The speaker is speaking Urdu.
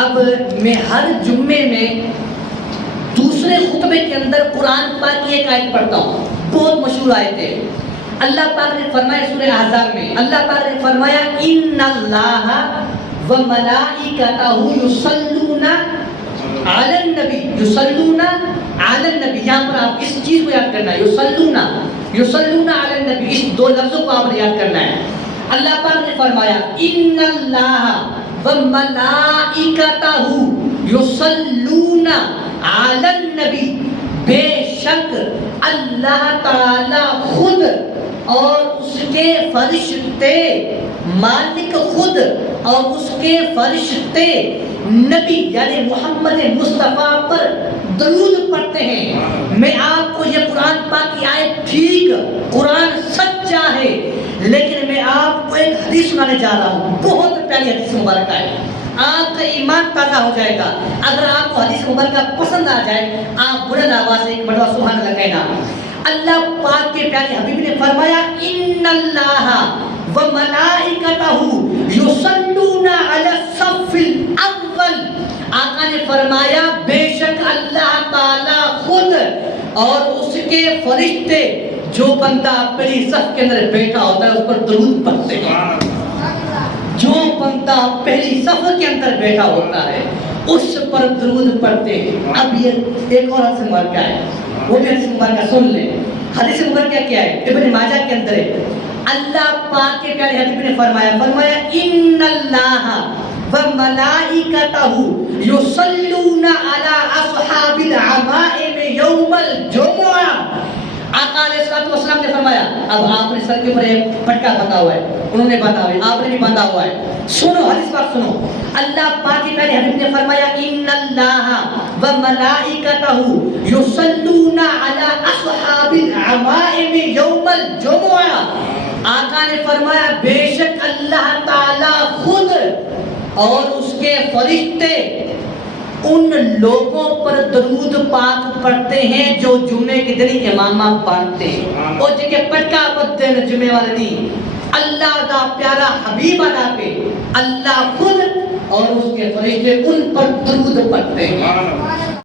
اب میں ہر جمعے میں دوسرے خطبے کے اندر قرآن پاک کی ایک آیت پڑھتا ہوں، بہت مشہور آیت ہے۔ اللہ پاک نے فرمایا سورہ احزاب میں، اللہ پاک نے فرمایا ان اللہ وملائکتہ یصلون علی النبی، یصلون علی النبی، یہاں پر آپ اس چیز کو یاد کرنا ہے، یصلون علی النبی، اس دو لفظوں کو آپ نے یاد کرنا ہے۔ اللہ پاک نے فرمایا ان اللہ وملائکتہ یصلون علی النبی، بے شک اللہ تعالی خود اور اس کے فرشتے، مالک خود اور اس کے فرشتے نبی یعنی محمد مصطفیٰ پر درود پڑھتے ہیں۔ میں آپ کو یہ قرآن پاک کی آیت ٹھیک، قرآن سچا ہے، لیکن میں آپ کو ایک حدیث سنانے جا رہا ہوں، بہت پیاری حدیث مبارکہ ہے، آپ کا ایمان تازہ ہو جائے گا۔ اگر آپ کو حدیث مبارکہ پسند آ جائے، آپ بلند آواز سے ایک مرتبہ سبحان اللہ کہنا۔ اللہ پاک کے پیارے حبیب نے فرمایا ان اللہ وملائکتہ یصلون علی الصف الاول، آقا نے فرمایا بے شک اللہ تعالی خود اور اس کے فرشتے جو بندہ پہلی صف کے اندر بیٹھا ہوتا ہے اس پر درود پڑھتے ہیں۔ جو بندہ پہلی صف کے اندر بیٹھا ہوتا ہے اس پر درود پڑھتے ہیں۔ اب یہ ایک اور حدیث مبارکہ ہے، وہ بھی حدیث مبارکہ سن لیں۔ حدیث مبارکہ کیا ہے؟ ابن ماجہ کے اندر ہے۔ اللہ پاک کے پیارے حبیب نے فرمایا ان اللہ وملائکتہ یصلون علی اصحاب العمائم یوم الجمعہ، آقا علیہ السلام نے فرمایا، اب آپ نے سر کے اوپر ایک پٹکا بندھا ہوا ہے، انہوں نے باندھا ہوا ہے، آپ نے بھی باندھا ہوا ہے، سنو حدیث پاک سنو۔ اللہ پاک کے پیارے حبیب نے فرمایا ان اللہ وملائکتہ یصلون علی اصحاب العمائم یوم الجمعہ، آقا نے فرمایا بے شک اللہ تعالی خود اور اس کے فرشتے ان لوگوں پر درود پاک پڑھتے ہیں جو جمعے کے دن امامہ باندھتے ہیں، اور جنہیں پٹکا بدتے ہیں جمعے والے دن اللہ کا پیارا حبیب ادا پہ اللہ خود اور اس کے فرشتے ان پر درود پڑھتے ہیں۔